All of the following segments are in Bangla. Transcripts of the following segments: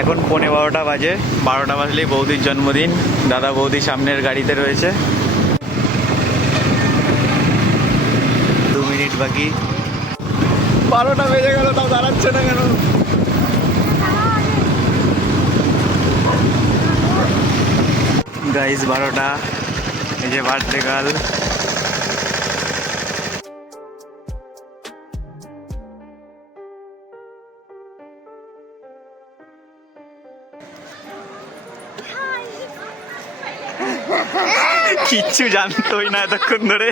এখন 12:15 বাজে। 12টা বাজলেই বৌদির জন্মদিন। দাদা বৌদি সামনের গাড়িতে রয়েছে। 2 মিনিট বাকি। 12টা বেজে গেল, তাও দাঁড়াচ্ছে না কেন? গাইস 12টা, এই যে বার্থডে গার্ল। কিচ্ছু জানতোই না এতক্ষণ ধরে।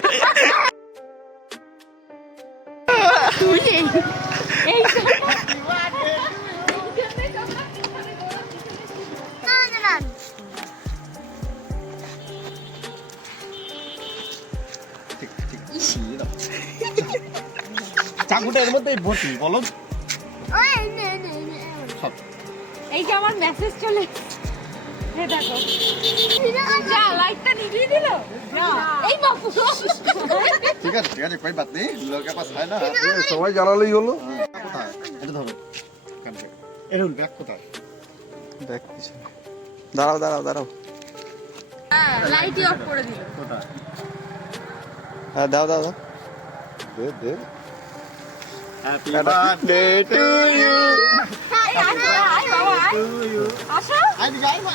চাকুটা এর মধ্যেই ভর্তি, বলো। এই যে আমার মেসেজ চলে দেখো, যা লাইটটা নিভিয়ে দিল। এই বাপু ঠিক আছে ঠিক আছে, কই বাত নেই, লোকে পাস হয় না, সবাই জানালেই হলো। কোথায় এটা ধরো, এরুল ব্যাগ কোথায়? দেখ পিছনে। দাঁড়াও দাঁড়াও দাঁড়াও। লাইটই অফ করে দিল। কোথায়? হ্যাঁ দাও দাও দাও। দে দে। Happy birthday to you. আসো আই যাই মা।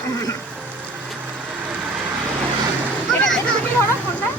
এটা তুমি ধরো ফোনটা।